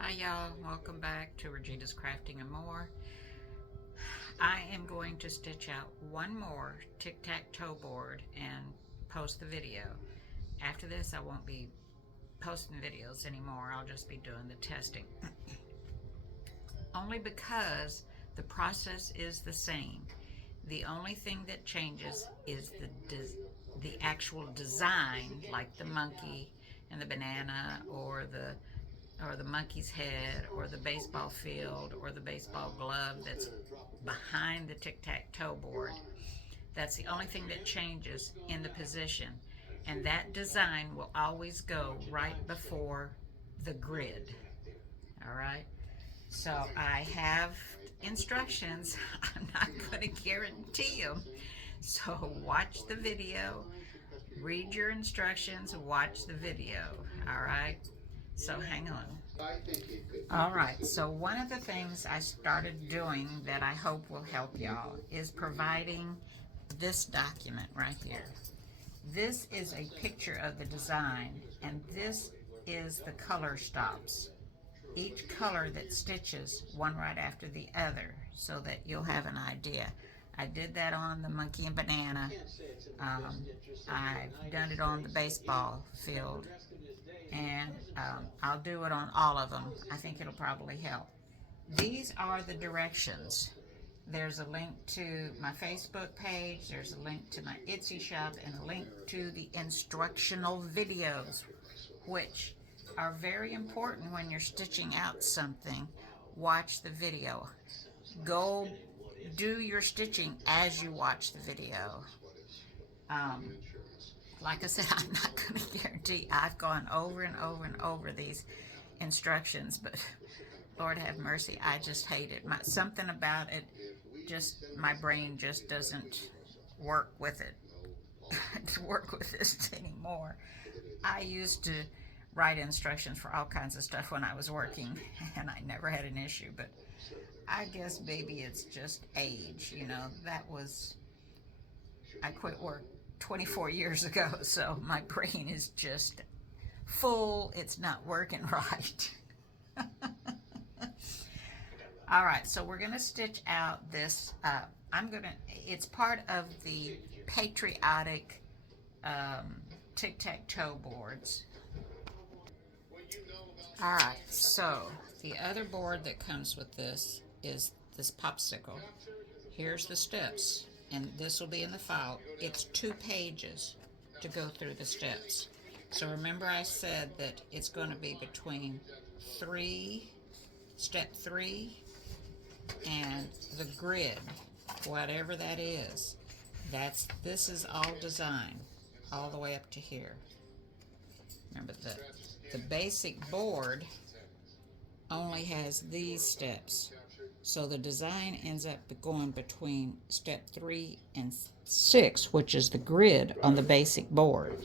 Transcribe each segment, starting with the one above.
Hi y'all, welcome back to Regina's Crafting and More. I am going to stitch out one more tic-tac-toe board and post the video. After this I won't be posting videos anymore, I'll just be doing the testing. Only because the process is the same. The only thing that changes is the actual design, like the monkey and the banana, or the monkey's head, or the baseball field, or the baseball glove that's behind the tic-tac-toe board. That's the only thing that changes in the position. And that design will always go right before the grid. All right? So I have instructions. I'm not going to guarantee them. So watch the video, read your instructions, watch the video. All right? So hang on. All right, so one of the things I started doing that I hope will help y'all is providing this document right here. This is a picture of the design, and this is the color stops. Each color that stitches one right after the other, so that you'll have an idea. I did that on the monkey and banana. I've done it on the baseball field, and I'll do it on all of them. I think it'll probably help. These are the directions. There's a link to my Facebook page, there's a link to my Etsy shop, and a link to the instructional videos, which are very important when you're stitching out something. Watch the video. Go do your stitching as you watch the video. Like I said, I'm not going to guarantee. I've gone over and over and over these instructions, but Lord have mercy, I just hate it. Something about it, just my brain just doesn't work with it. To work with this anymore. I used to write instructions for all kinds of stuff when I was working, and I never had an issue, but I guess maybe it's just age, I quit work 24 years ago, so my brain is just full. It's not working right. All right, so we're gonna stitch out this. It's part of the Patriotic tic-tac-toe boards. All right, so the other board that comes with this is this popsicle. Here's the steps, and this will be in the file. It's 2 pages to go through the steps. So remember I said that it's going to be between step 3 and the grid, whatever that is. This is all design all the way up to here. Remember, the basic board only has these steps, so the design ends up going between step 3 and 6, which is the grid on the basic board.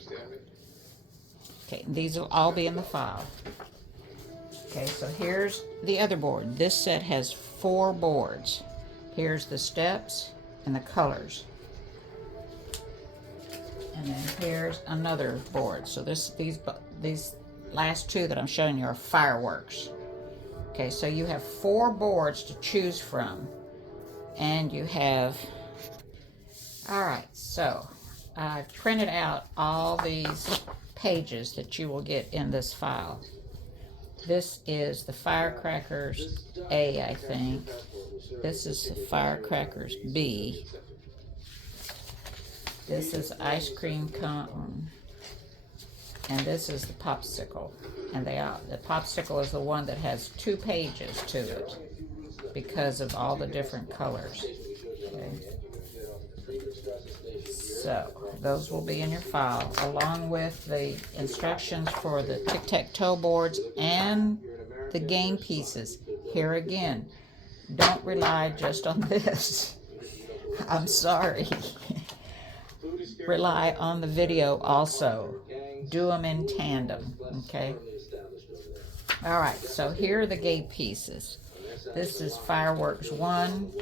Okay, these will all be in the file. Okay, so here's the other board. This set has 4 boards. Here's the steps and the colors. And then here's another board. So these last 2 that I'm showing you are fireworks. Okay, so you have 4 boards to choose from. And you have, all right, so I've printed out all these pages that you will get in this file. This is the Firecrackers A, I think. This is the Firecrackers B. This is ice cream cone. And this is the popsicle. And the popsicle is the one that has 2 pages to it because of all the different colors. Okay. So those will be in your file, along with the instructions for the tic-tac-toe boards and the game pieces. Here again, don't rely just on this. I'm sorry. Rely on the video also. Do them in tandem, okay? All right, so here are the game pieces. This is Fireworks 1,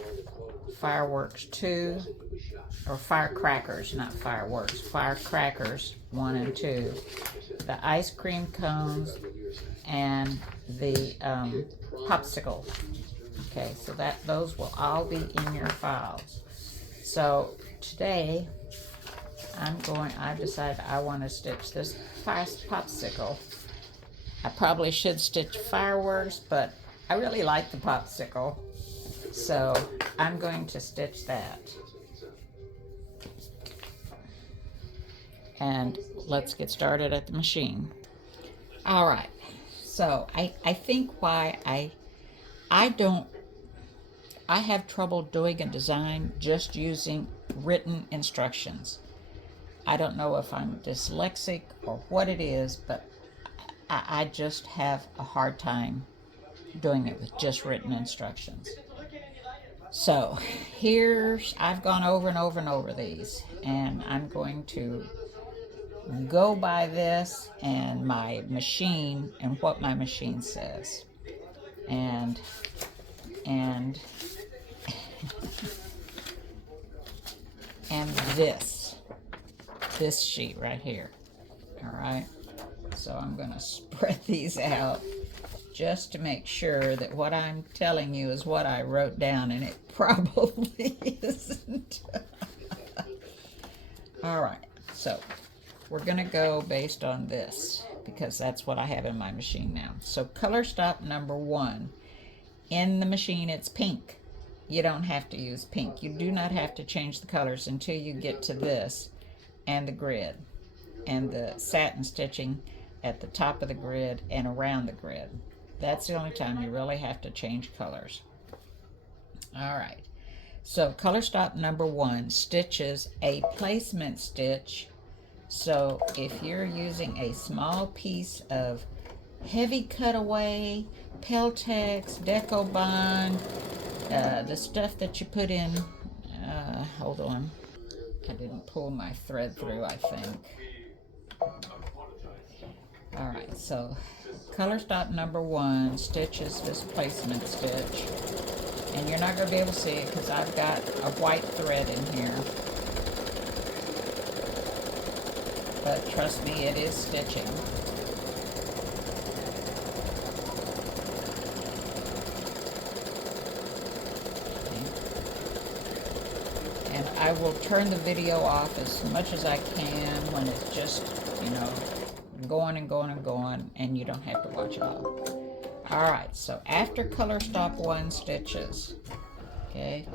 Fireworks 2, or Firecrackers, not fireworks, Firecrackers 1 and 2. The ice cream cones, and the popsicle. Okay, so those will all be in your files. So today I've decided I want to stitch this popsicle. I probably should stitch fireworks, but I really like the popsicle, so I'm going to stitch that. And let's get started at the machine. All right, so I think why I have trouble doing a design just using written instructions. I don't know if I'm dyslexic or what it is, but I just have a hard time doing it with just written instructions. So I've gone over and over and over these, and I'm going to go by this and my machine and what my machine says. And and this sheet right here. All right, so I'm going to spread these out just to make sure that what I'm telling you is what I wrote down, and it probably isn't. All right, so we're going to go based on this because that's what I have in my machine now. So color stop number 1. In the machine, it's pink. You don't have to use pink. You do not have to change the colors until you get to this and the grid and the satin stitching at the top of the grid and around the grid. That's the only time you really have to change colors. All right, so color stop number 1 stitches a placement stitch. So if you're using a small piece of heavy cutaway, Peltex, Deco Bond, the stuff that you put in, hold on, I didn't pull my thread through, I think. All right, so color stop number 1 stitches this placement stitch, and you're not going to be able to see it because I've got a white thread in here, but trust me, it is stitching. And I will turn the video off as much as I can when it's just, going and going and going, and you don't have to watch it all. All right, so after color stop 1 stitches, okay,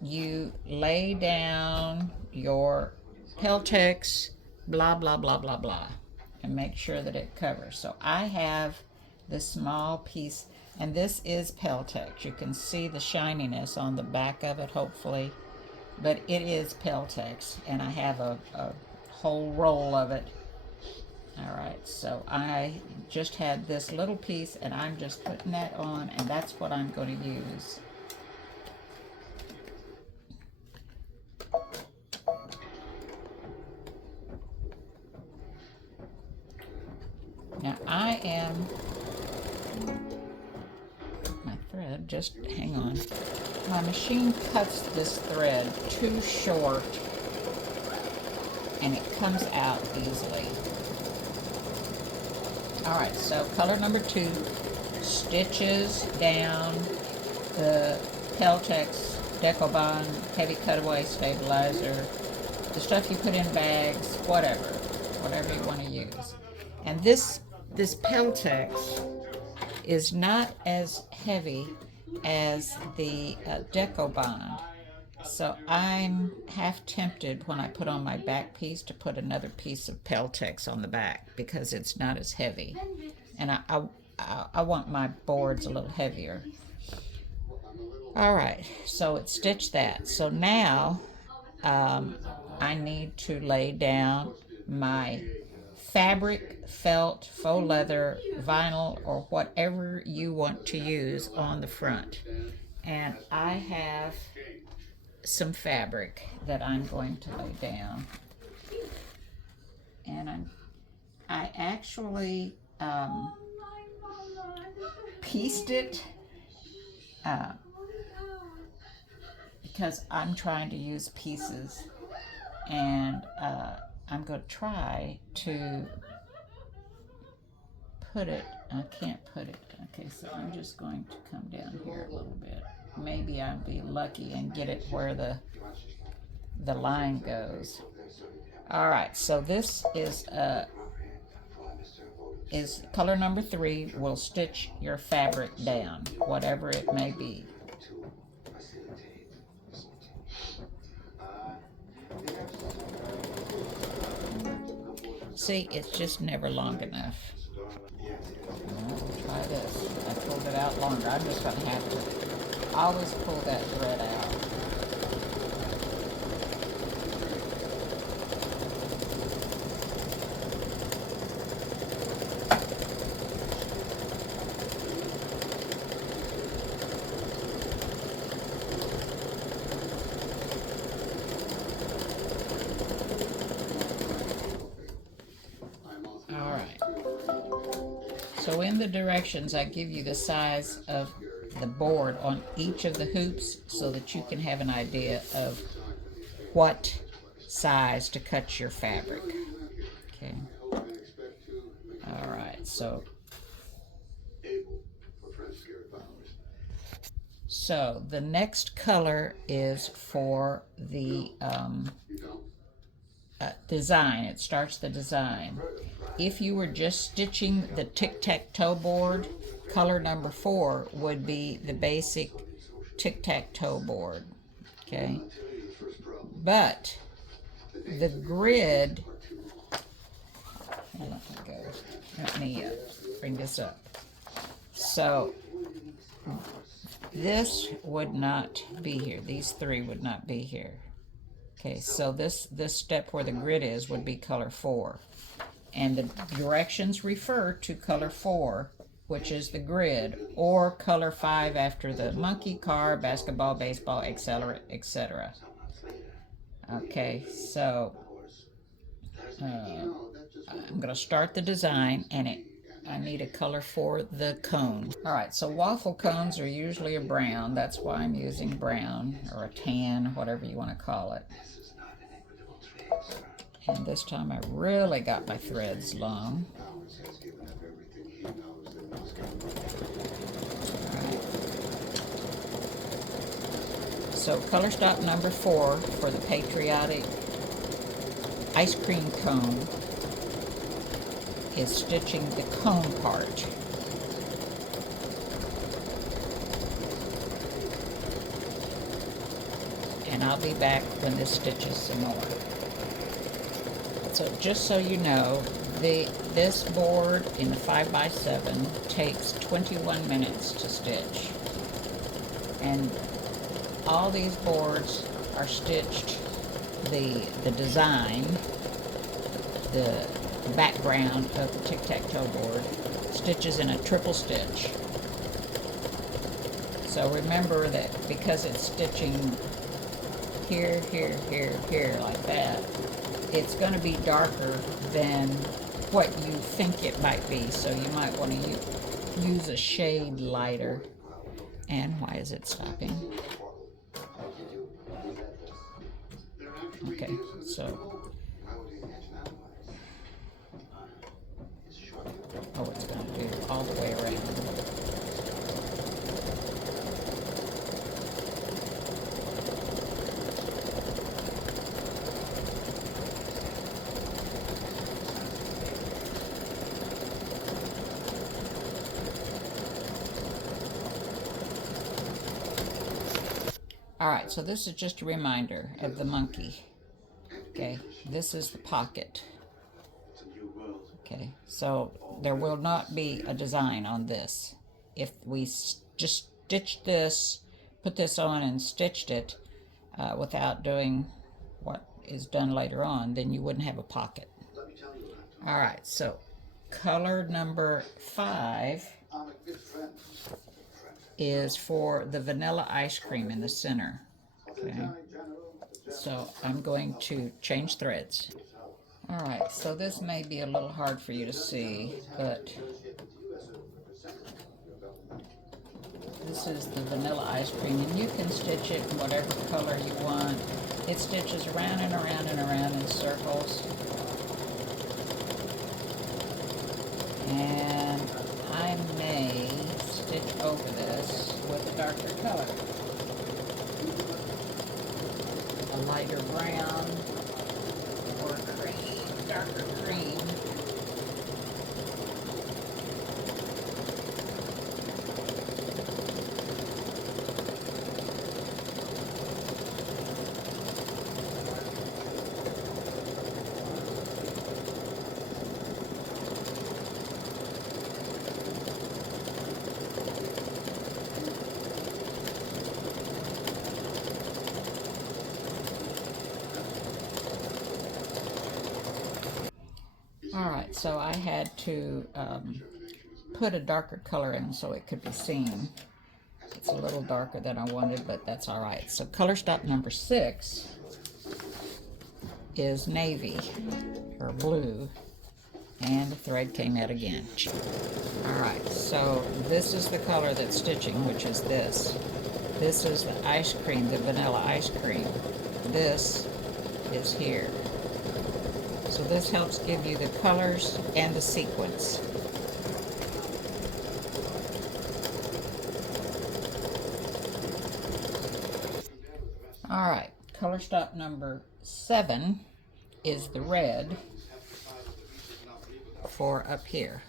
you lay down your Peltex, blah, blah, blah, blah, blah, and make sure that it covers. So I have this small piece, and this is Peltex. You can see the shininess on the back of it, hopefully, but it is Peltex, and I have a whole roll of it. All right, so I just had this little piece, and I'm just putting that on, and that's what I'm going to use. Now my thread, just hang on. My machine cuts this thread too short, and it comes out easily. All right, so color number 2 stitches down the Peltex, Deco Bond, heavy cutaway stabilizer, the stuff you put in bags, whatever you want to use. And this Peltex is not as heavy as the Deco Bond. So I'm half tempted when I put on my back piece to put another piece of Peltex on the back because it's not as heavy. And I want my boards a little heavier. All right, so it stitched that. So now I need to lay down my fabric, felt, faux leather, vinyl, or whatever you want to use on the front. And I have some fabric that I'm going to lay down. And I actually pieced it because I'm trying to use pieces, and I'm going to try to put it, I can't put it, okay, so I'm just going to come down here a little bit. Maybe I'll be lucky and get it where the line goes. All right, so this is color number 3 will stitch your fabric down, whatever it may be. See, it's just never long enough. Well, try this. I pulled it out longer. I'm just going to have to always pull that thread out. So in the directions, I give you the size of the board on each of the hoops so that you can have an idea of what size to cut your fabric. Okay. All right, so the next color is for the design. It starts the design. If you were just stitching the tic-tac-toe board, color number 4 would be the basic tic-tac-toe board, okay? But the grid, let me bring this up. So this would not be here. These 3 would not be here. Okay, so this step where the grid is would be color 4. And the directions refer to color 4, which is the grid, or color 5 after the monkey, car, basketball, baseball, etc., etc. Okay, so I'm going to start the design, and I need a color for the cone. All right, so waffle cones are usually a brown. That's why I'm using brown, or a tan, whatever you want to call it. And this time I really got my threads long. Right. So color stop number 4 for the Patriotic ice cream cone is stitching the cone part. And I'll be back when this stitches some more. So just so you know, this board in the 5x7 takes 21 minutes to stitch. And all these boards are stitched, the design, the background of the tic-tac-toe board stitches in a triple stitch. So remember that because it's stitching here, here, here, here, like that, it's going to be darker than what you think it might be. So you might want to use a shade lighter. And why is it stopping? Okay, so it's going to do all the way around. All right, so this is just a reminder of the monkey. Okay, this is the pocket. Okay, so there will not be a design on this. If we just stitched this, put this on and stitched it without doing what is done later on, then you wouldn't have a pocket. All right, so color number 5 is for the vanilla ice cream in the center. Okay, so I'm going to change threads. All right, so this may be a little hard for you to see, but this is the vanilla ice cream, and you can stitch it in whatever color you want. It stitches around and around and around in circles. And I may stitch over this with a darker color, a lighter brown or cream, darker cream. Alright, so I had to put a darker color in so it could be seen. It's a little darker than I wanted, but that's alright. So color stop number 6 is navy, or blue, and the thread came out again. Alright, so this is the color that's stitching, which is this. This is the ice cream, the vanilla ice cream. This is here. So this helps give you the colors and the sequence. Alright, color stop number 7 is the red for up here.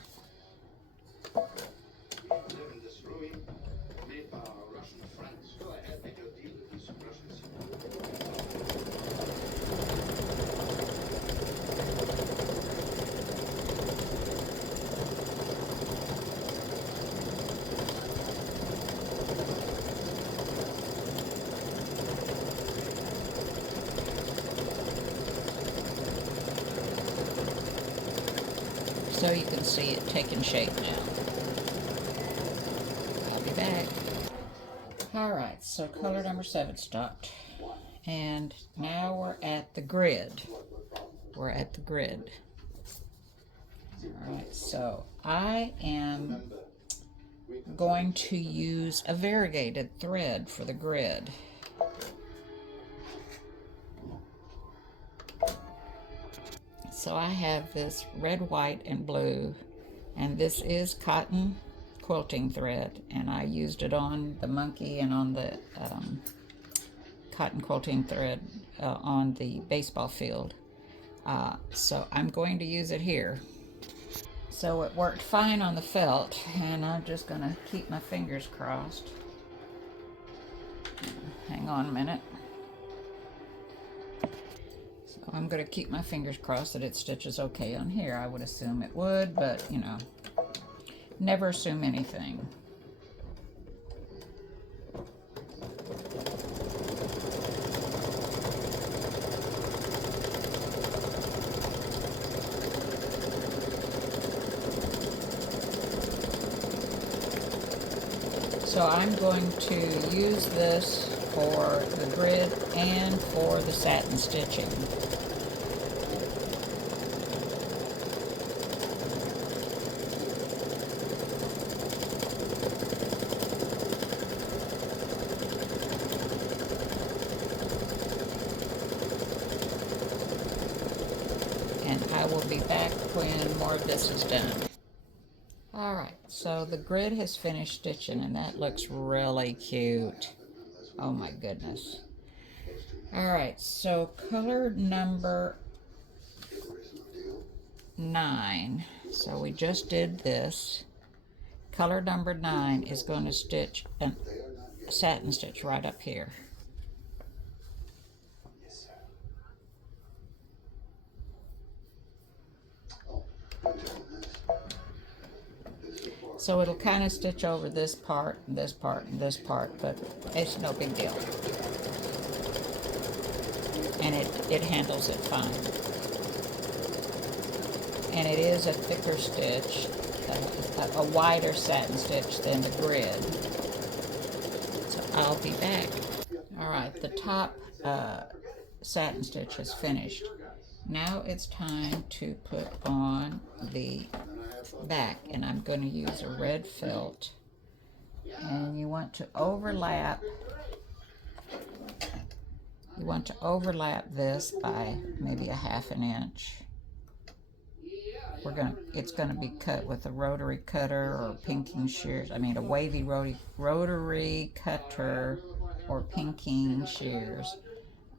So you can see it taking shape now. I'll be back. Alright, so color number 7 stopped. And now we're at the grid. We're at the grid. Alright, so I am going to use a variegated thread for the grid. So I have this red, white, and blue, and this is cotton quilting thread, and I used it on the monkey and on the cotton quilting thread on the baseball field. So I'm going to use it here. So it worked fine on the felt, and I'm just going to keep my fingers crossed. Hang on a minute. I'm going to keep my fingers crossed that it stitches okay on here. I would assume it would, but, you know, never assume anything. So I'm going to use this for the grid and for the satin stitching. And I will be back when more of this is done. Alright, so the grid has finished stitching, and that looks really cute. Oh my goodness. Alright, so color number 9. So we just did this. Color number 9 is going to stitch a satin stitch right up here. So it'll kind of stitch over this part, and this part, and this part, but it's no big deal. And it handles it fine. And it is a thicker stitch, a wider satin stitch than the grid. So I'll be back. Alright, the top satin stitch is finished. Now it's time to put on the back, and I'm going to use a red felt, and you want to overlap this by maybe a 1/2 inch, it's gonna be cut with a rotary cutter or pinking shears. I mean, a wavy rotary cutter or pinking shears.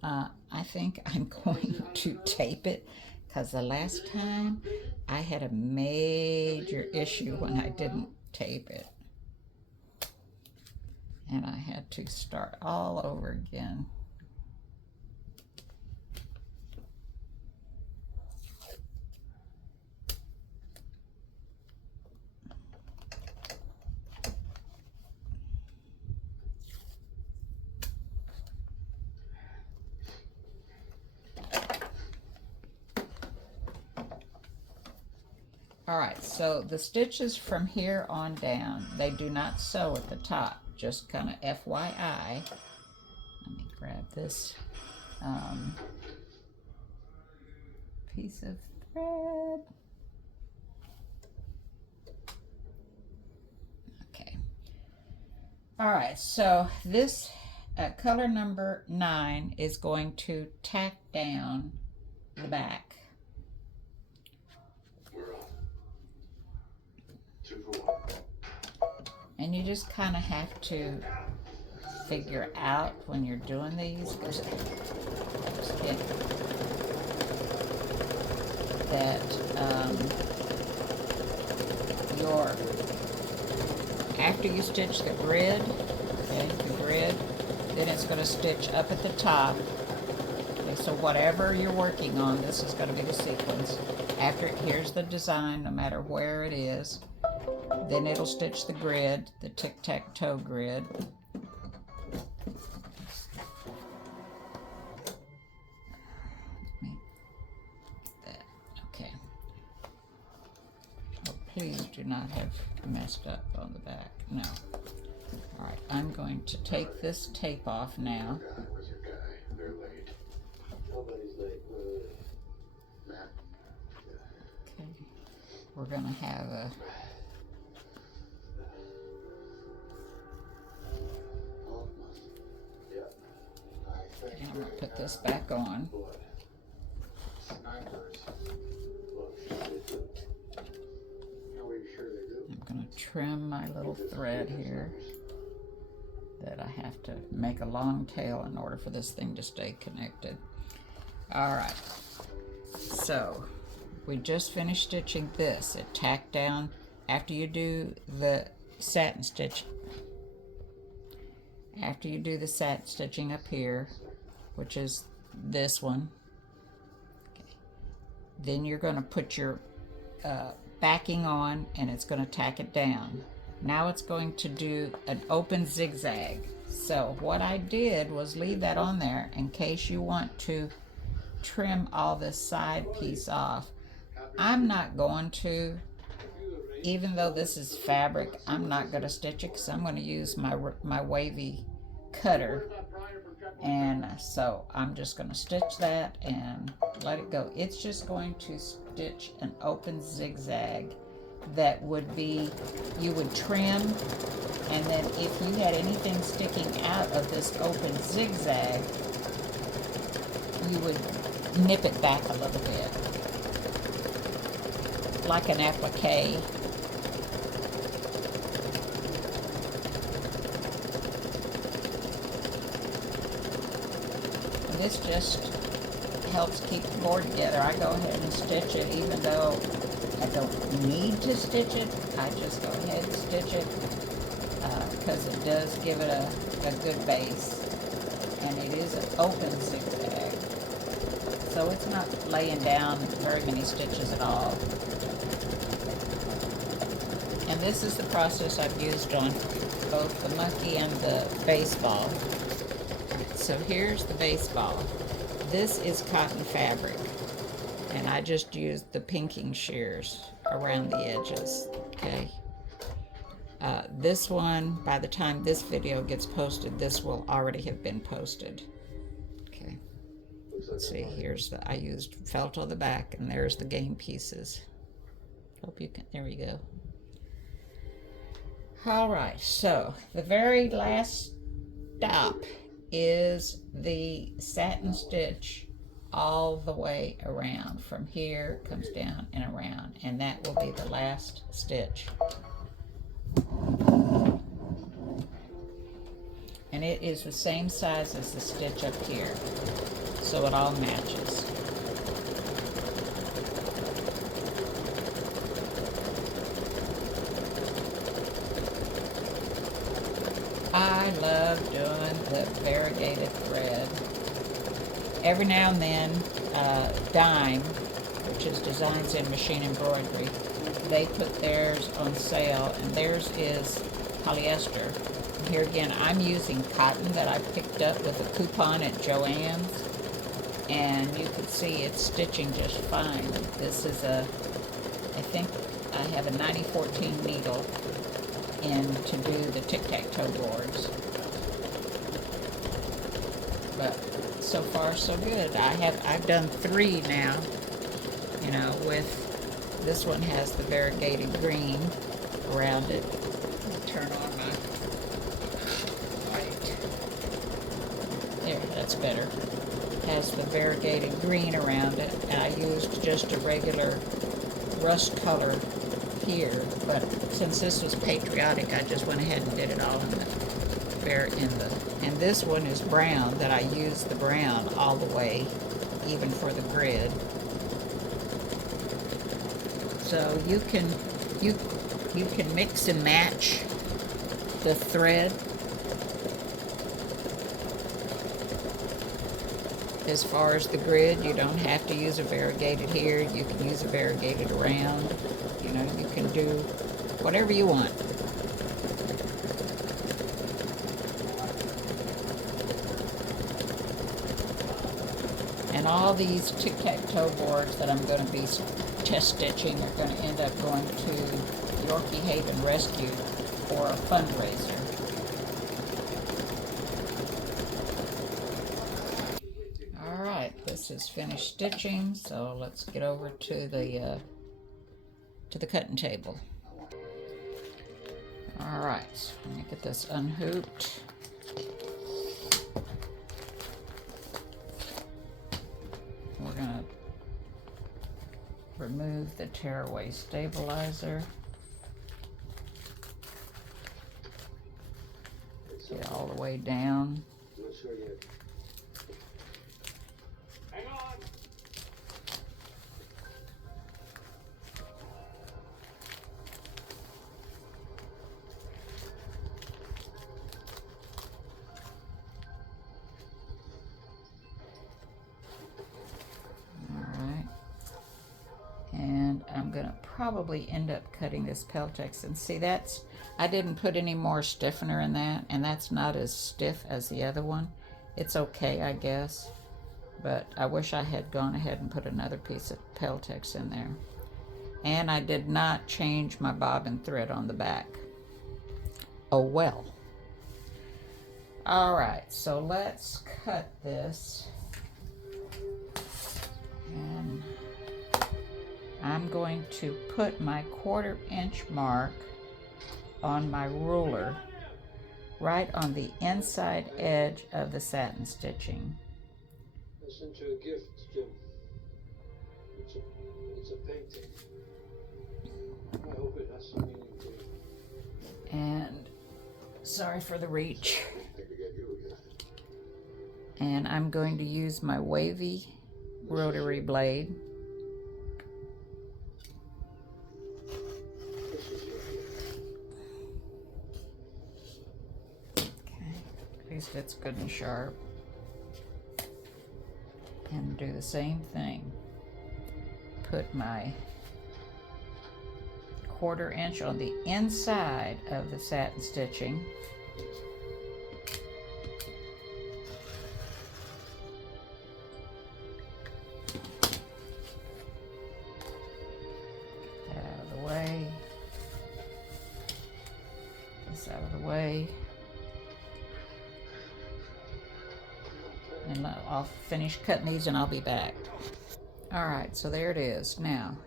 I think I'm going to tape it, because the last time I had a major issue when I didn't tape it, and I had to start all over again. Alright, so the stitches from here on down, they do not sew at the top, just kind of FYI. Let me grab this piece of thread. Okay. Alright, so this color number 9 is going to tack down the back. And you just kind of have to figure out when you're doing these, because that after you stitch the grid, then it's going to stitch up at the top. Okay, so whatever you're working on, this is going to be the sequence. Here's the design, no matter where it is. Then it'll stitch the grid, the tic-tac-toe grid. Okay. Oh, please do not have messed up on the back. No. All right, I'm going to take this tape off now. Okay. We're going to have a I'm going to put this back on. I'm going to trim my little thread here that I have to make a long tail in order for this thing to stay connected. Alright, so we just finished stitching this. It tacked down after you do the satin stitch. After you do the satin stitching up here, which is this one, okay, then you're going to put your backing on, and it's going to tack it down. Now it's going to do an open zigzag. So what I did was leave that on there in case you want to trim all this side piece off. I'm not going to, even though this is fabric, I'm not going to stitch it, because I'm going to use my wavy cutter. And so I'm just going to stitch that and let it go. It's just going to stitch an open zigzag that would be, you would trim, and then if you had anything sticking out of this open zigzag, you would nip it back a little bit, like an applique. This just helps keep the board together. I go ahead and stitch it even though I don't need to stitch it. I just go ahead and stitch it because it does give it a good base. And it is an open zigzag, so it's not laying down very many stitches at all. And this is the process I've used on both the monkey and the baseball. So here's the baseball. This is cotton fabric, and I just used the pinking shears around the edges, okay? This one, by the time this video gets posted, this will already have been posted. Okay, let's see, I used felt on the back, and there's the game pieces. Hope you can, there we go. All right, so the very last stop is the satin stitch all the way around. From here, comes down and around, and that will be the last stitch. And it is the same size as the stitch up here, so it all matches. I love doing the variegated thread. Every now and then, Dime, which is Designs in Machine Embroidery, they put theirs on sale, and theirs is polyester. Here again, I'm using cotton that I picked up with a coupon at Joann's, and you can see it's stitching just fine. This is I think I have a 9014 needle in to do the Tic Tac toe boards. But so far so good. I've done 3 now, you know, with this one has the variegated green around it. Turn on my light. There, that's better. Has the variegated green around it, and I used just a regular rust color here, but since this was Patriotic, I just went ahead and did it all and this one is brown, that I used the brown all the way, even for the grid. So you can mix and match the thread as far as the grid. You don't have to use a variegated here. You can use a variegated around. You know, you can do whatever you want. And all these tic-tac-toe boards that I'm going to be test stitching are going to end up going to Yorkie Haven Rescue for a fundraiser. Alright, this is finished stitching, so let's get over to the cutting table. Alright, let me get this unhooped. We're going to remove the tearaway stabilizer. Get all the way down. Hang on. I'm gonna probably end up cutting this Peltex, and see, that's, I didn't put any more stiffener in that, and that's not as stiff as the other one. It's okay, I guess, but I wish I had gone ahead and put another piece of Peltex in there. And I did not change my bobbin thread on the back. Oh well. All right, so let's cut this. And I'm going to put my 1/4 inch mark on my ruler right on the inside edge of the satin stitching. I sent you a gift, Jim. It's a painting. I hope it has some meaning to you. And sorry for the reach. And I'm going to use my wavy rotary blade. At least it's good and sharp. And do the same thing. Put my 1/4 inch on the inside of the satin stitching. Get that out of the way. This out of the way. And I'll finish cutting these and I'll be back. All right, so there it is. Now,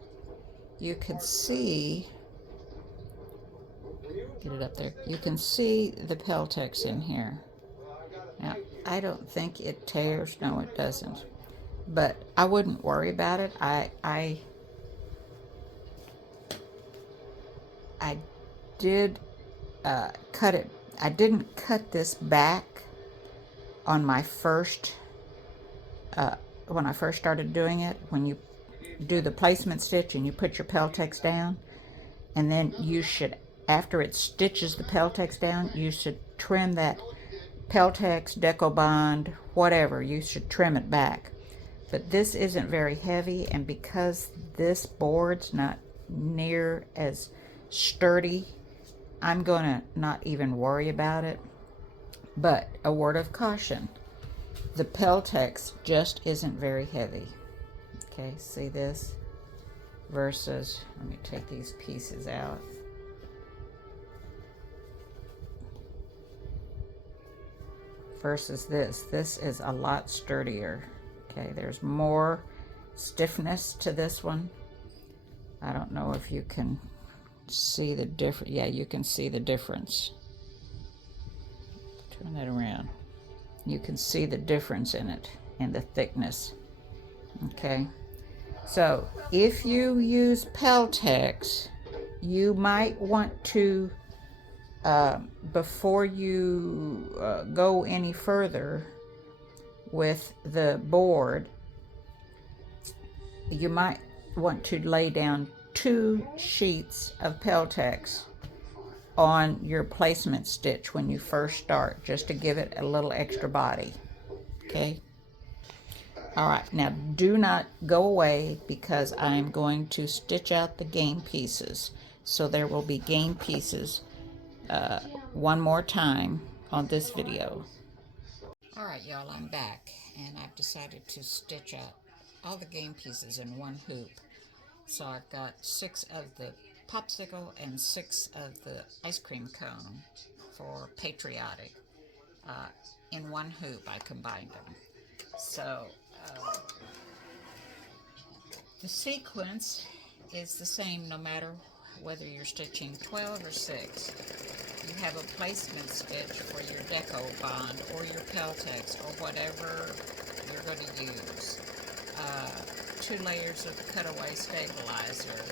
you can see, get it up there, you can see the Peltex in here. Now, I don't think it tears. No, it doesn't. but I wouldn't worry about it. I did cut it. I didn't cut this back on my first when I first started doing it. When you do the placement stitch and you put your Peltex down, and then you should, after it stitches the Peltex down, you should trim that Peltex, Deco Bond, whatever. You should trim it back. But this isn't very heavy, and because this board's not near as sturdy, I'm gonna not even worry about it. But a word of caution, the Peltex just isn't very heavy. Okay, see this? Versus, let me take these pieces out. Versus this is a lot sturdier. Okay, there's more stiffness to this one. I don't know if you can see the difference. Yeah, you can see the difference. Turn that around. You can see the difference in it, in the thickness. Okay, so if you use Peltex, you might want to, before you go any further with the board, you might want to lay down 2 sheets of Peltex on your placement stitch when you first start, just to give it a little extra body. Okay. All right, now do not go away, because I'm going to stitch out the game pieces. So there will be game pieces one more time on this video. All right, y'all, I'm back, and I've decided to stitch out all the game pieces in one hoop. So I've got 6 of the popsicle and 6 of the ice cream cone for Patriotic. In one hoop, I combined them. So the sequence is the same no matter whether you're stitching 12 or 6. You have a placement stitch for your Deco Bond or your Peltex or whatever you're going to use. 2 layers of cutaway stabilizer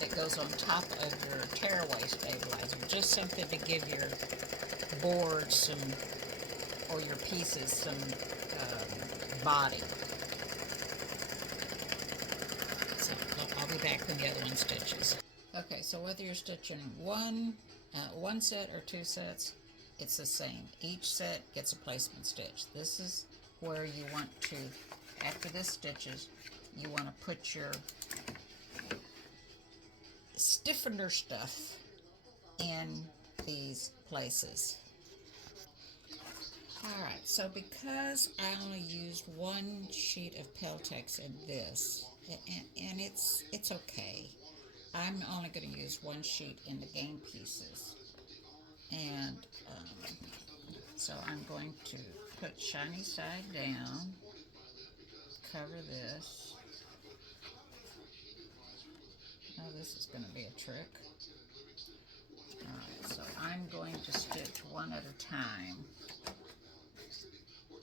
that goes on top of your tearaway stabilizer. Just something to give your board some, or your pieces, some body. So I'll be back when the other one stitches. Okay, so whether you're stitching one set or 2 sets, it's the same. Each set gets a placement stitch. This is where you want to, after this stitches, you want to put your stiffener stuff in these places. Alright, so because I only used 1 sheet of Peltex in this, and it's okay, I'm only going to use 1 sheet in the game pieces. And so I'm going to put shiny side down, cover this. Now this is going to be a trick. Alright, so I'm going to stitch one at a time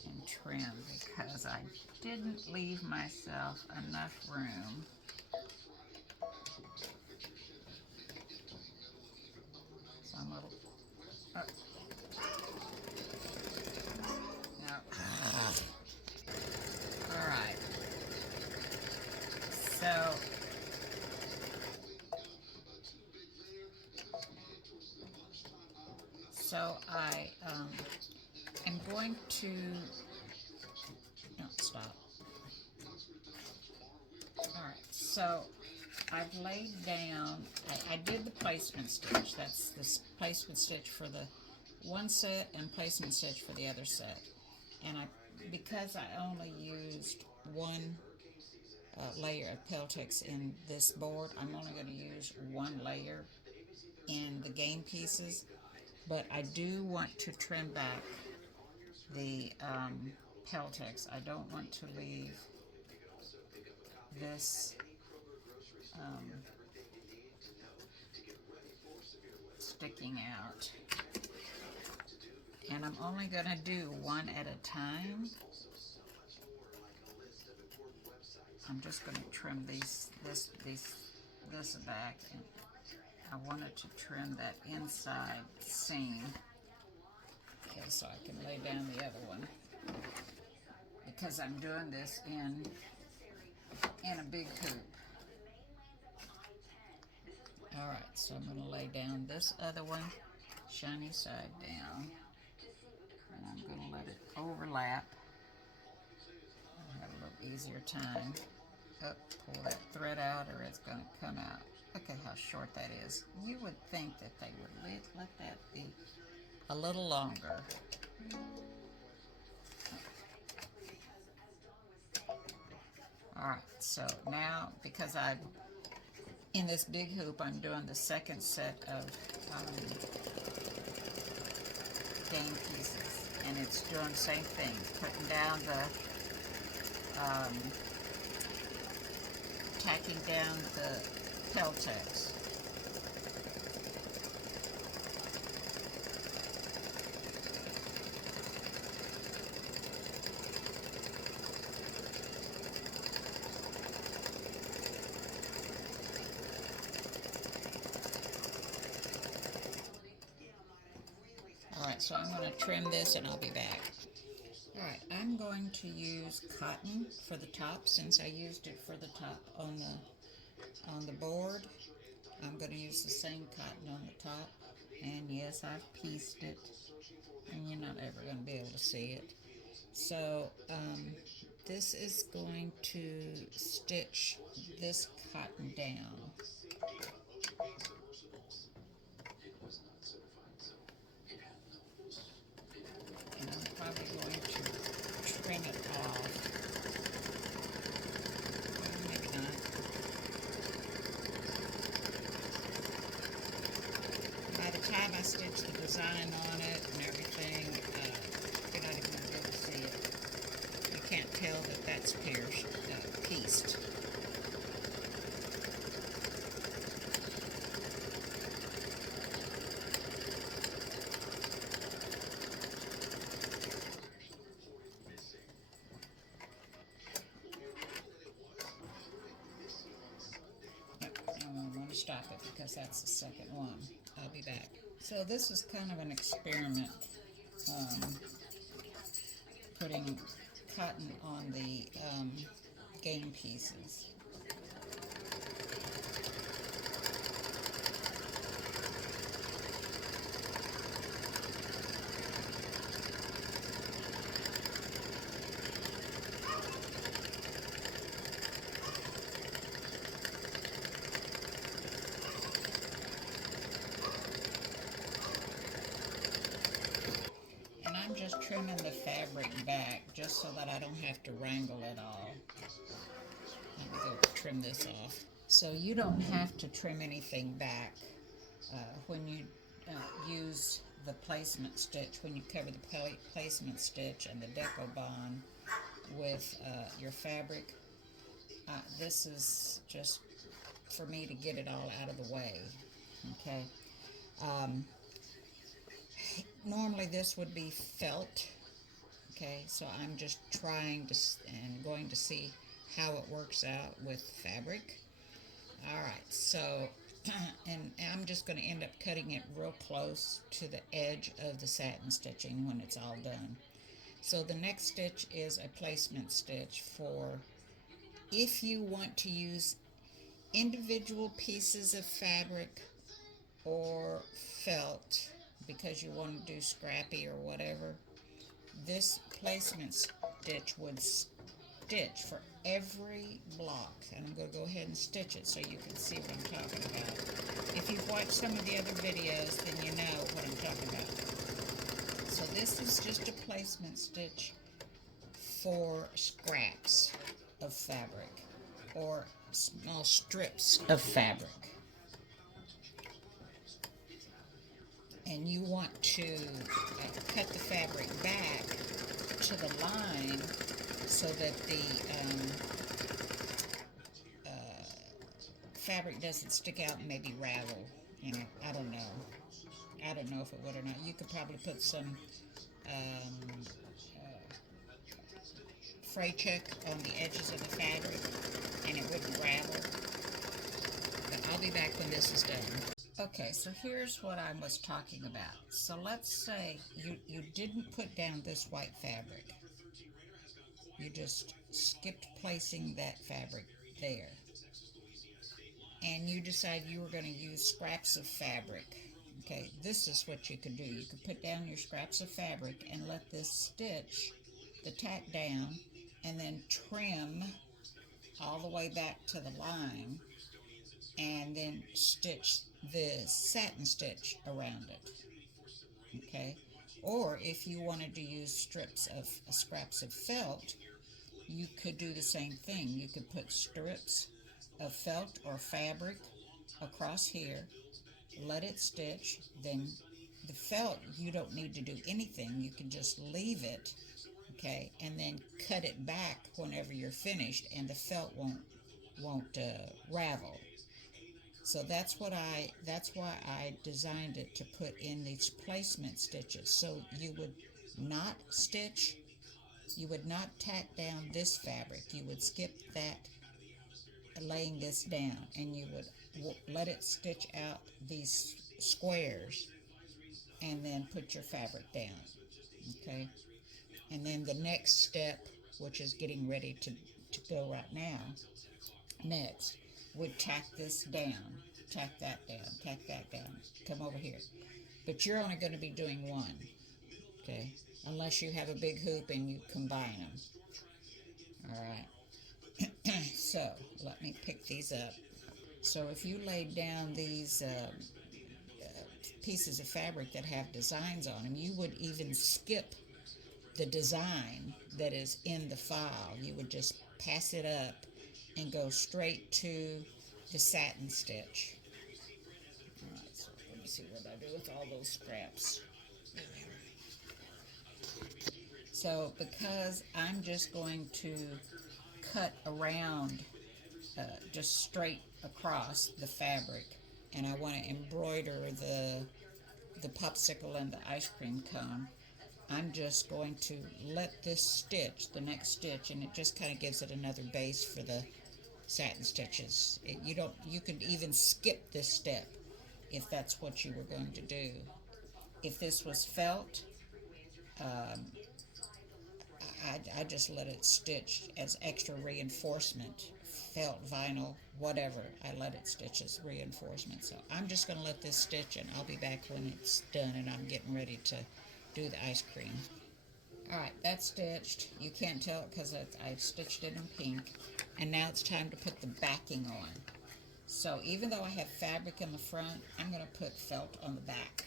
and trim, because I didn't leave myself enough room. So I'm a little... Alright. So I am going to... No, stop. Alright, so I've laid down... I did the placement stitch. That's the placement stitch for the one set and placement stitch for the other set. And because I only used 1 layer of Peltex in this board, I'm only going to use 1 layer in the game pieces. But I do want to trim back the Peltex. I don't want to leave this sticking out. And I'm only going to do 1 at a time. I'm just going to trim this back, and I wanted to trim that inside seam. Okay, so I can lay down the other one because I'm doing this in a big hoop. All right, so I'm going to lay down this other one, shiny side down, and I'm going to let it overlap. I'll have a little easier time. Pull that thread out or it's going to come out. Look at how short that is. You would think that they would let that be a little longer. Alright, so now because in this big hoop, I'm doing the second set of game pieces, and it's doing the same thing, putting down tacking down the Peltex. Alright, so I'm going to trim this and I'll be back. Alright, I'm going to use cotton for the top since I used it for the top on the board. I'm going to use the same cotton on the top. And yes, I've pieced it. And you're not ever going to be able to see it. So, this is going to stitch this cotton down. And I'm probably going to trim it off. Well, maybe not. By the time I stitch the design on it and everything, you're not even going to be able to see it. You can't tell that that's pieced. I'm going to stop it because that's the second one. I'll be back. So this is kind of an experiment, putting cotton on the game pieces. I'm just trimming the fabric back just so that I don't have to wrangle it all. Let me go trim this off. So you don't have to trim anything back when you use the placement stitch, when you cover the placement stitch and the deco bond with your fabric. This is just for me to get it all out of the way, okay? Normally this would be felt, okay, so I'm just trying to and going to see how it works out with fabric. Alright, so and I'm just going to end up cutting it real close to the edge of the satin stitching when it's all done. So the next stitch is a placement stitch for if you want to use individual pieces of fabric or felt because you want to do scrappy or whatever. This placement stitch would stitch for every block, and I'm going to go ahead and stitch it so you can see what I'm talking about. If you've watched some of the other videos, then you know what I'm talking about. So this is just a placement stitch for scraps of fabric or small strips of fabric. And you want to cut the fabric back to the line so that the fabric doesn't stick out and maybe ravel. You know, I don't know. I don't know if it would or not. You could probably put some fray check on the edges of the fabric and it wouldn't ravel. But I'll be back when this is done. Okay, so here's what I was talking about. So let's say you didn't put down this white fabric. You just skipped placing that fabric there. And you decide you were going to use scraps of fabric. Okay, this is what you could do. You could put down your scraps of fabric and let this stitch the tack down and then trim all the way back to the line and then stitch the satin stitch around it. Okay, or if you wanted to use scraps of felt, you could do the same thing. You could put strips of felt or fabric across here, let it stitch, then the felt, you don't need to do anything. You can just leave it, okay, and then cut it back whenever you're finished, and the felt won't ravel. So that's why I designed it to put in these placement stitches. So you would not stitch, you would not tack down this fabric. You would skip that, laying this down, and you would let it stitch out these squares and then put your fabric down. Okay, and then the next step, which is getting ready to go right now, next would tack this down, tack that down, tack that down, come over here. But you're only going to be doing one, okay, unless you have a big hoop and you combine them. All right. So let me pick these up. So if you laid down these pieces of fabric that have designs on them, you would even skip the design that is in the file. You would just pass it up and go straight to the satin stitch. All right, so let me see what I do with all those scraps. So because I'm just going to cut around, just straight across the fabric, and I want to embroider the popsicle and the ice cream cone, I'm just going to let this stitch, the next stitch, and it just kind of gives it another base for the satin stitches. You could even skip this step if that's what you were going to do. If this was felt, I just let it stitch as extra reinforcement. Felt, vinyl, whatever, I let it stitch as reinforcement. So I'm just going to let this stitch, and I'll be back when it's done and I'm getting ready to do the ice cream. Alright, that's stitched. You can't tell it because I've stitched it in pink. And now it's time to put the backing on. So even though I have fabric in the front, I'm going to put felt on the back.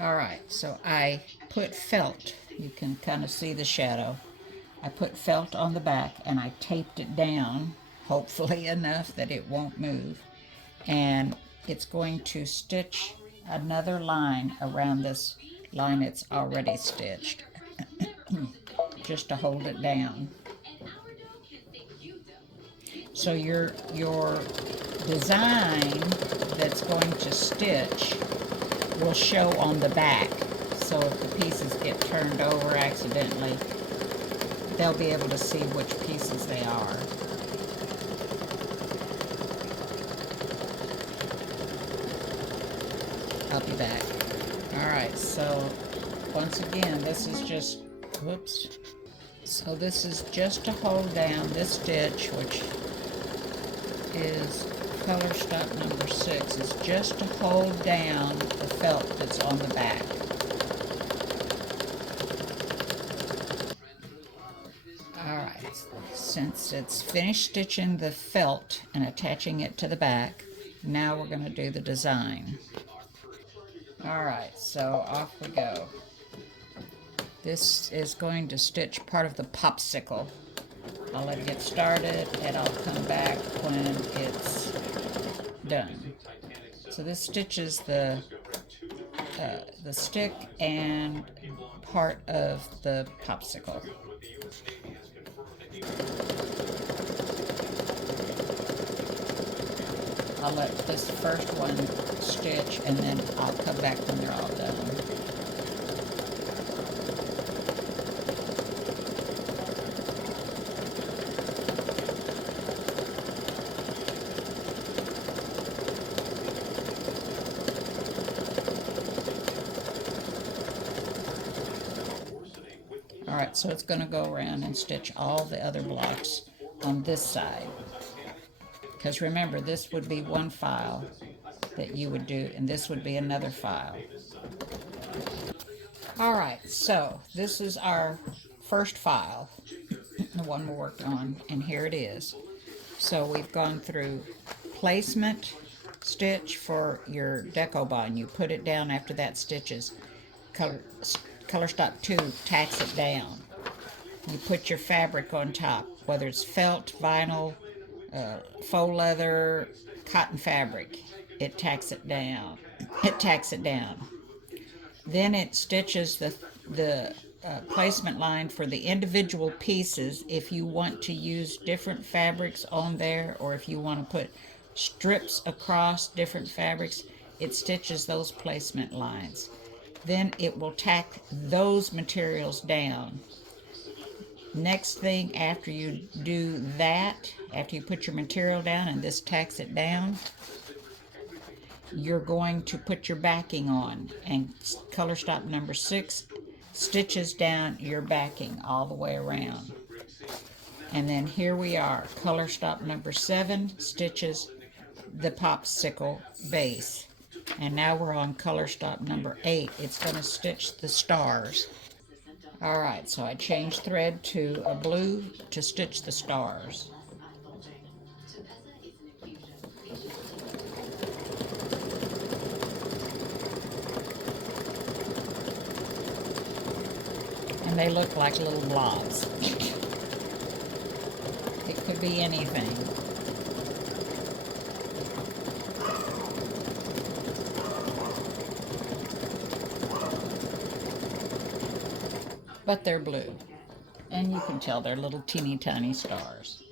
Alright, so I put felt. You can kind of see the shadow. I put felt on the back and I taped it down, hopefully enough that it won't move. And it's going to stitch another line around this line it's already stitched, just to hold it down. So your design that's going to stitch will show on the back. So if the pieces get turned over accidentally, they'll be able to see which pieces they are. I'll be back. Alright, so once again, this is just, whoops. So this is just to hold down this stitch, which is color stock number 6. It's just to hold down the felt that's on the back. Alright, since it's finished stitching the felt and attaching it to the back, now we're going to do the design. Alright, so off we go. This is going to stitch part of the popsicle. I'll let it get started and I'll come back when it's done. So this stitches the stick and part of the popsicle. I'll let this first one stitch and then I'll come back when they're all done. Alright, so it's going to go around and stitch all the other blocks on this side. Because remember, this would be one file that you would do, and this would be another file. Alright, so this is our first file, the one we worked on, and here it is. So we've gone through placement stitch for your deco bond. You put it down after that stitches. Color stop 2 tacks it down. You put your fabric on top, whether it's felt, vinyl, faux leather, cotton fabric. It tacks it down. It tacks it down. Then it stitches the placement line for the individual pieces if you want to use different fabrics on there, or if you want to put strips across different fabrics. It stitches those placement lines. Then it will tack those materials down. Next thing after you do that, after you put your material down and this tacks it down, you're going to put your backing on, and color stop number 6 stitches down your backing all the way around. And then here we are, color stop number 7 stitches the popsicle base. And now we're on color stop number 8. It's going to stitch the stars. Alright, so I changed thread to a blue to stitch the stars. And they look like little blobs. It could be anything. But they're blue. And you can tell they're little teeny tiny stars.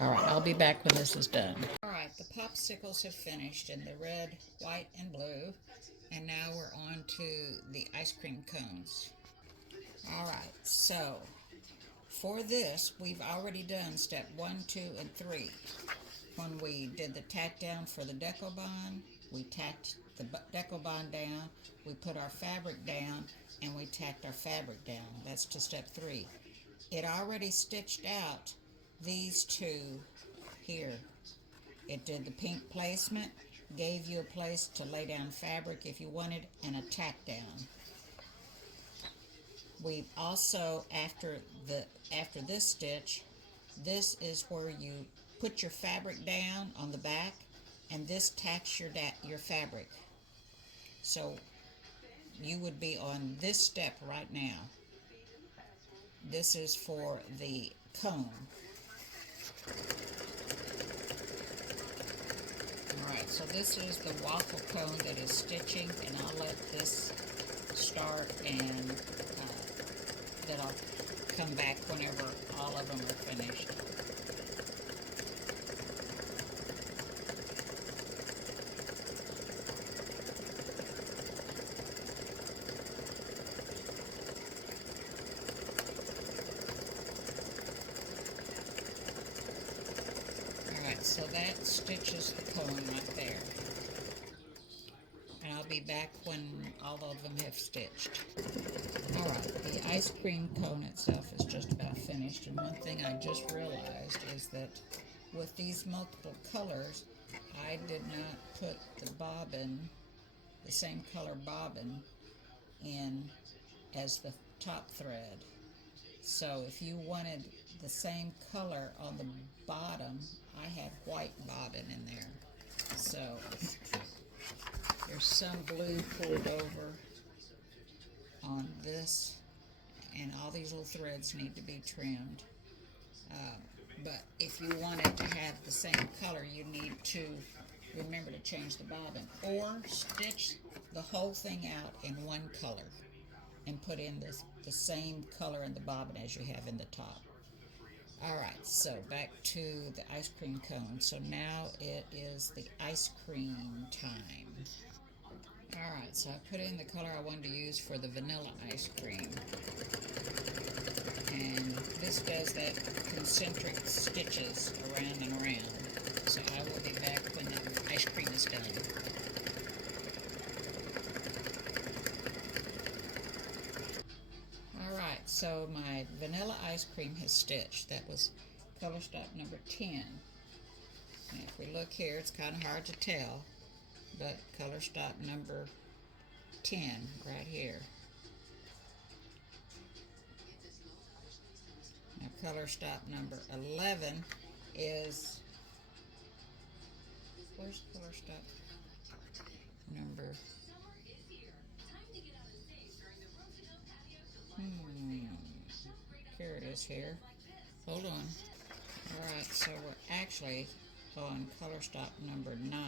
Alright, I'll be back when this is done. Alright, the popsicles have finished in the red, white, and blue. And now we're on to the ice cream cones. Alright, so for this, we've already done step 1, 2, and 3. When we did the tack down for the deco bond, we tacked the deco bond down, we put our fabric down, and we tacked our fabric down. That's to step 3. It already stitched out these two here. It did the pink placement, gave you a place to lay down fabric if you wanted, and a tack down. We also, after this stitch, this is where you put your fabric down on the back, and this tacks your fabric. So you would be on this step right now. This is for the cone. Alright, so this is the waffle cone that is stitching, and I'll let this start, and then I'll come back whenever all of them are finished. Alright, so that stitches the cone right there. And I'll be back when all of them have stitched. Alright, the ice cream cone itself is just about finished, and one thing I just realized is that with these multiple colors, I did not put the bobbin, the same color bobbin, in as the top thread. So if you wanted the same color on the bottom, I had white bobbin in there. So there's some blue pulled over on this, and all these little threads need to be trimmed. But if you wanted to have the same color, you need to remember to change the bobbin, or stitch the whole thing out in one color and put in the same color in the bobbin as you have in the top. Alright, so back to the ice cream cone. So now it is the ice cream time. Alright, so I put in the color I wanted to use for the vanilla ice cream. And this this does that concentric stitches around and around. So I will be back when the ice cream is done. Alright, so my vanilla ice cream has stitched. That was color stop number 10. And if we look here, it's kind of hard to tell, but color stop number 10 right here. Now color stop number 11 is, where's color stop number, here it is here. Hold on. Alright, so we're actually on color stop number 9,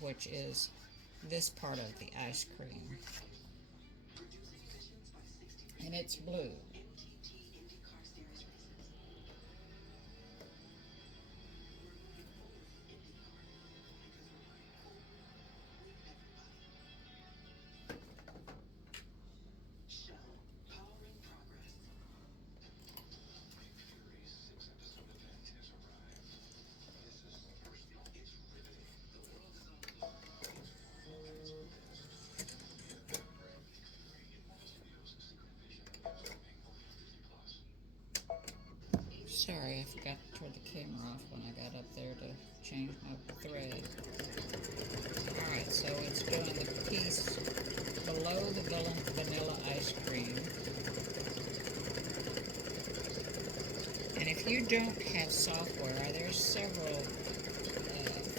which is this part of the ice cream. And it's blue. Sorry, I forgot to turn the camera off when I got up there to change my thread. Alright, so it's doing the piece below the vanilla ice cream. And if you don't have software, there's several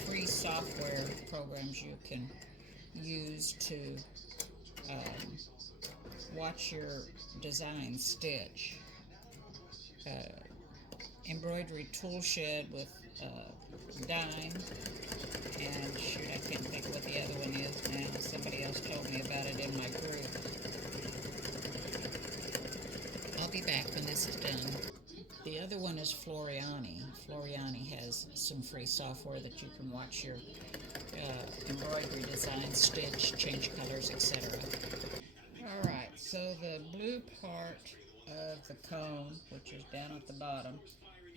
free software programs you can use to watch your design stitch. Embroidery tool shed with dime, and shoot, I can't think what the other one is now. Somebody else told me about it in my group. I'll be back when this is done. The other one is Floriani. Floriani has some free software that you can watch your embroidery design, stitch, change colors, etc. Alright, so the blue part of the cone, which is down at the bottom,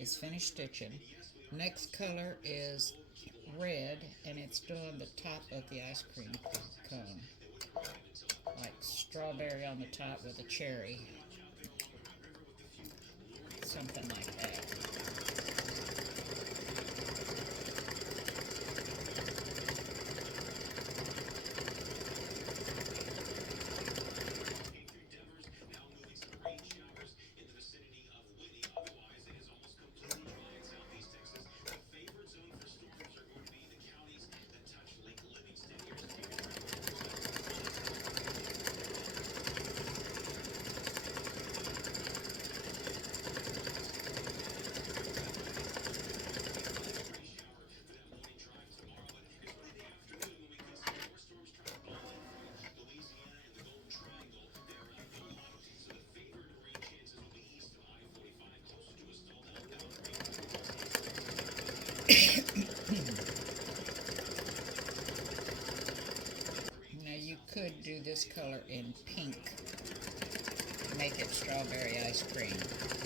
is finished stitching. Next color is red, and it's doing the top of the ice cream cone, like strawberry on the top with a cherry, something like that. Now you could do this color in pink, make it strawberry ice cream,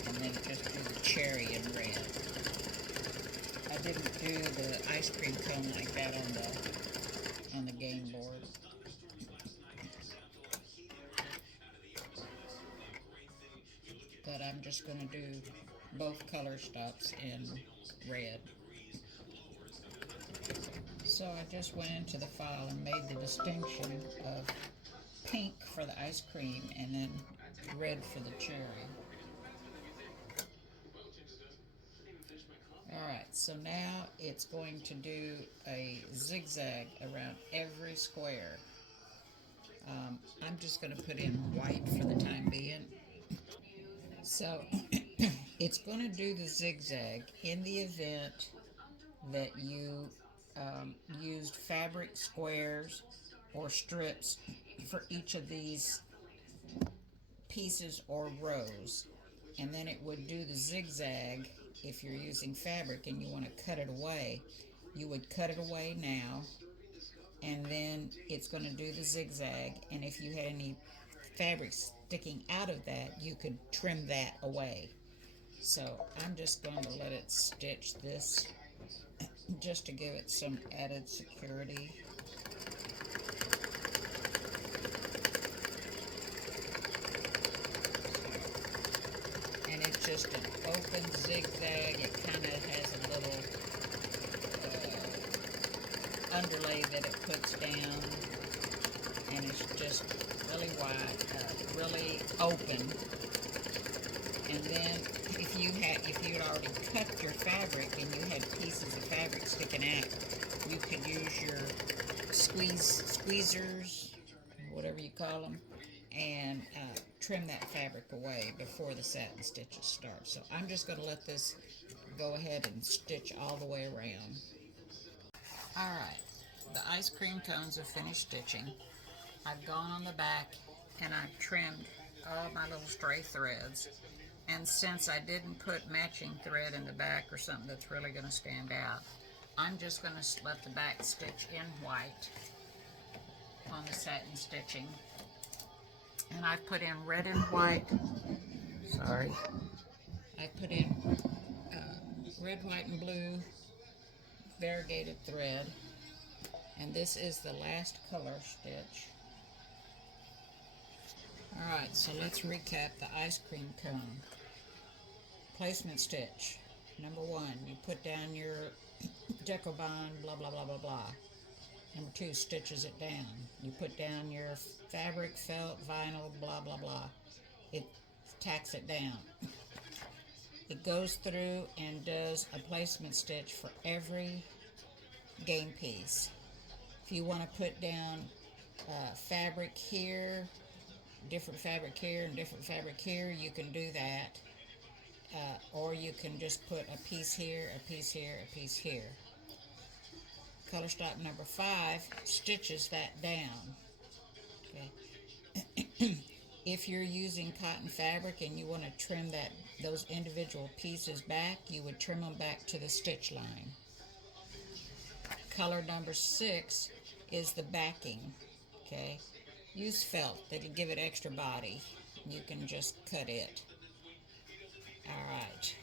and then just do the cherry in red. I didn't do the ice cream cone like that on the game board. But I'm just going to do both color stops in red. So I just went into the file and made the distinction of pink for the ice cream and then red for the cherry. Alright, so now it's going to do a zigzag around every square. I'm just going to put in white for the time being. So it's going to do the zigzag in the event that you used fabric squares or strips for each of these pieces or rows, and then it would do the zigzag. If you're using fabric and you want to cut it away, you would cut it away now, and then it's going to do the zigzag, and if you had any fabric sticking out of that, you could trim that away. So I'm just going to let it stitch this just to give it some added security. And it's just an open zigzag. It kind of has a little underlay that it puts down, and it's just really wide, really open. And then if you had already cut your fabric and you had pieces of fabric sticking out, you could use your squeezers, whatever you call them, and trim that fabric away before the satin stitches start. So I'm just going to let this go ahead and stitch all the way around. Alright, the ice cream cones are finished stitching. I've gone on the back and I've trimmed all my little stray threads. And since I didn't put matching thread in the back or something that's really going to stand out, I'm just going to let the back stitch in white on the satin stitching. And I've put in red and white. Sorry. I put in red, white, and blue variegated thread. And this is the last color stitch. Alright, so let's recap the ice cream cone. Placement stitch. Number 1, you put down your decobond, blah, blah, blah, blah, blah. Number 2, stitches it down. You put down your fabric, felt, vinyl, blah, blah, blah. It tacks it down. It goes through and does a placement stitch for every game piece. If you want to put down fabric here, different fabric here, and different fabric here, you can do that. Or you can just put a piece here, a piece here, a piece here. Color stock number 5 stitches that down. Okay. If you're using cotton fabric and you want to trim those individual pieces back, you would trim them back to the stitch line. Color number 6 is the backing. Okay. Use felt. That'll give it extra body. You can just cut it. Alright.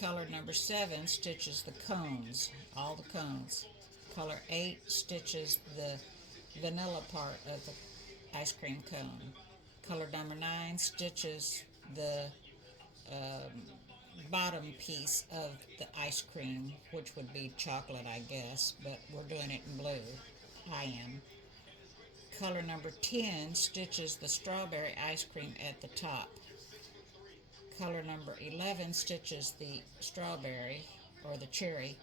Color number 7 stitches the cones, all the cones. Color 8 stitches the vanilla part of the ice cream cone. Color number 9 stitches the bottom piece of the ice cream, which would be chocolate, I guess, but we're doing it in blue. I am. Color number 10 stitches the strawberry ice cream at the top. Color number 11 stitches the strawberry or the cherry.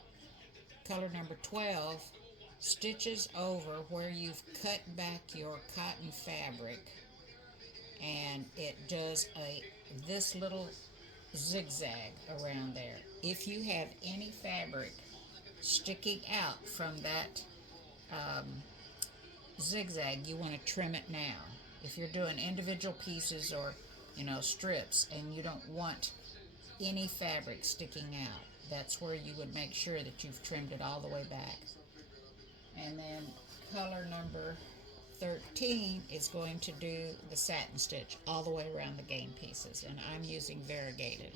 Color number 12 stitches over where you've cut back your cotton fabric, and it does this little zigzag around there. If you have any fabric sticking out from that zigzag, you want to trim it now. If you're doing individual pieces or strips and you don't want any fabric sticking out, that's where you would make sure that you've trimmed it all the way back. And then color number 13 is going to do the satin stitch all the way around the game pieces, and I'm using variegated.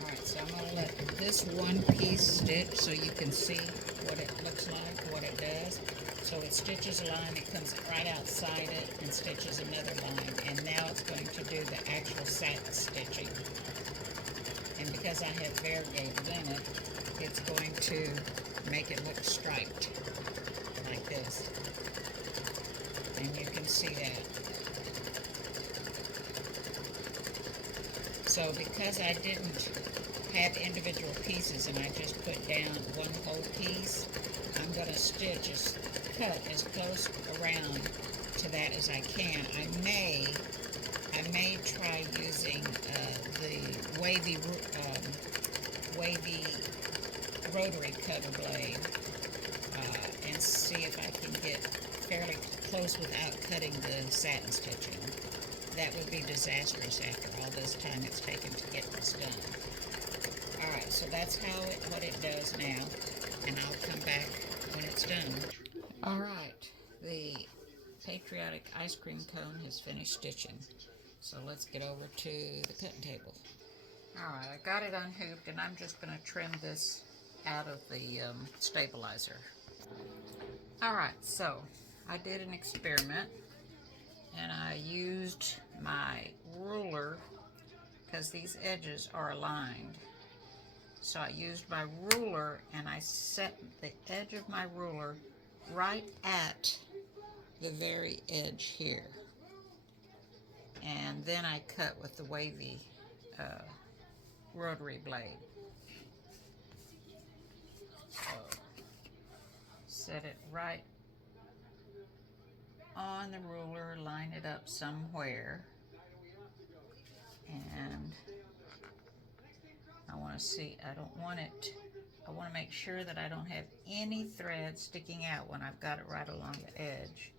Alright, so I'm going to let this one piece stitch so you can see what it looks like, what it does. So it stitches a line, it comes right outside it and stitches another line, and now it's going to do the actual satin stitching. And because I have variegated in it, it's going to make it look striped like this. And you can see that. So because I didn't have individual pieces and I just put down one whole piece, I'm going to cut as close around to that as I can. I may try using the wavy rotary cutter blade and see if I can get fairly close without cutting the satin stitching. That would be disastrous after all this time it's taken to get this done. Alright, so that's what it does now, and I'll come back when it's done. Alright, the Patriotic ice cream cone has finished stitching. So let's get over to the cutting table. Alright, I got it unhooped, and I'm just going to trim this out of the stabilizer. Alright, so I did an experiment, and I used my ruler because these edges are aligned. So I used my ruler, and I set the edge of my ruler right at the very edge here. And then I cut with the wavy rotary blade. So set it right on the ruler, line it up somewhere, and I want to see, I don't want it, I want to make sure that I don't have any thread sticking out when I've got it right along the edge.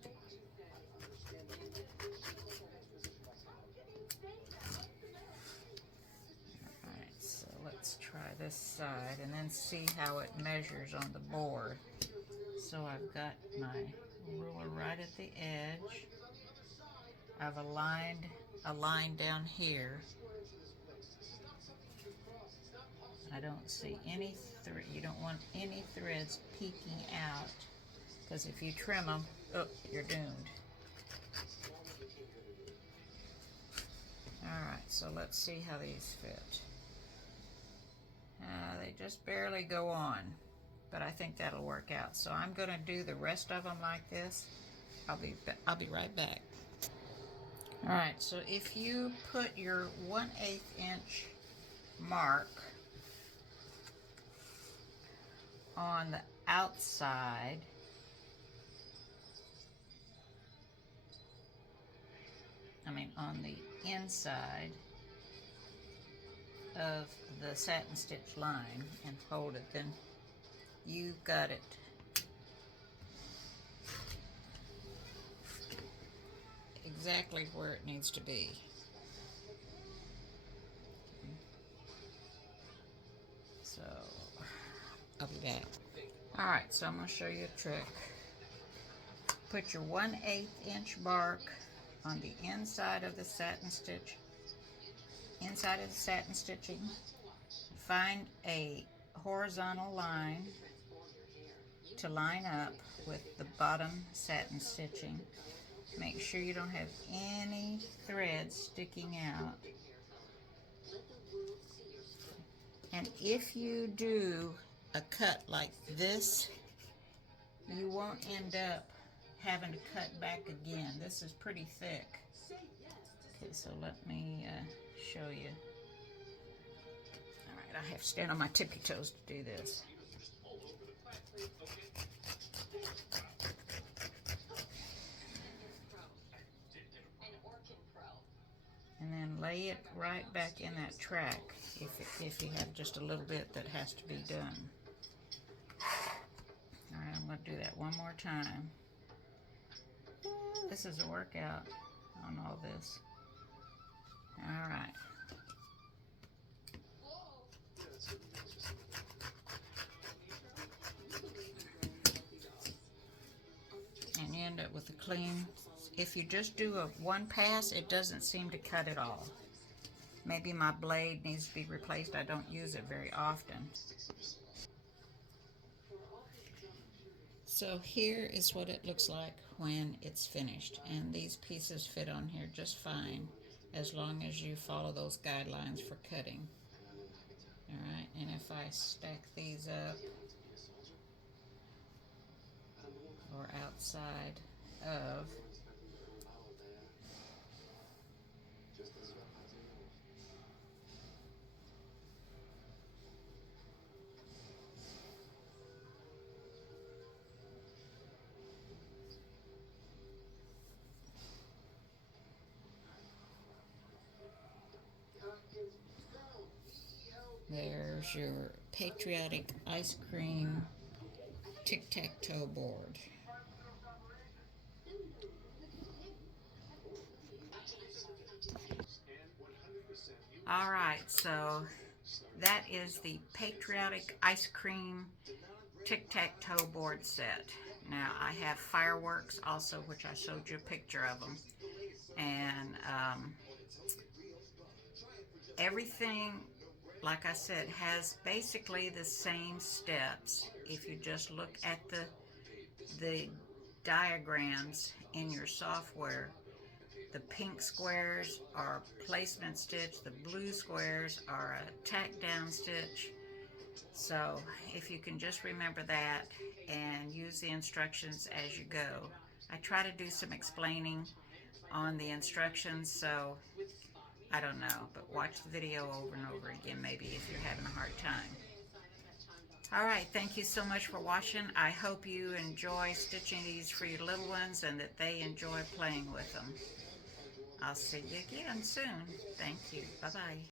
Alright, so let's try this side and then see how it measures on the board. So I've got my ruler right at the edge. I've aligned a line down here. I don't see any you don't want any threads peeking out, because if you trim them, oh, you're doomed. Alright, so let's see how these fit. They just barely go on, but I think that'll work out. So I'm going to do the rest of them like this. I'll be right back. Alright, so if you put your 1/8 inch mark on the outside, on the inside of the satin stitch line and hold it, then you've got it exactly where it needs to be. So I'll be back. Alright, so I'm going to show you a trick. Put your 1/8 inch bark on the inside of the satin stitch, inside of the satin stitching. Find a horizontal line to line up with the bottom satin stitching. Make sure you don't have any threads sticking out. And if you do a cut like this, you won't end up having to cut back again. This is pretty thick. Okay, so let me show you. Alright, I have to stand on my tippy toes to do this. And then lay it right back in that track if you have just a little bit that has to be done. Alright, I'm going to do that one more time. This is a workout on all this. Alright. And you end up with a clean. If you just do a one pass, it doesn't seem to cut at all. Maybe my blade needs to be replaced. I don't use it very often. So here is what it looks like when it's finished. And these pieces fit on here just fine, as long as you follow those guidelines for cutting. Alright, and if I stack these up or outside of, there's your Patriotic ice cream tic-tac-toe board. Alright, so that is the Patriotic ice cream tic-tac-toe board set. Now I have fireworks also, which I showed you a picture of them. And everything like I said, has basically the same steps. If you just look at the diagrams in your software, the pink squares are placement stitch, the blue squares are a tack down stitch. So if you can just remember that and use the instructions as you go. I try to do some explaining on the instructions, so I don't know, but watch the video over and over again maybe if you're having a hard time. All right, thank you so much for watching. I hope you enjoy stitching these for your little ones and that they enjoy playing with them. I'll see you again soon. Thank you. Bye-bye.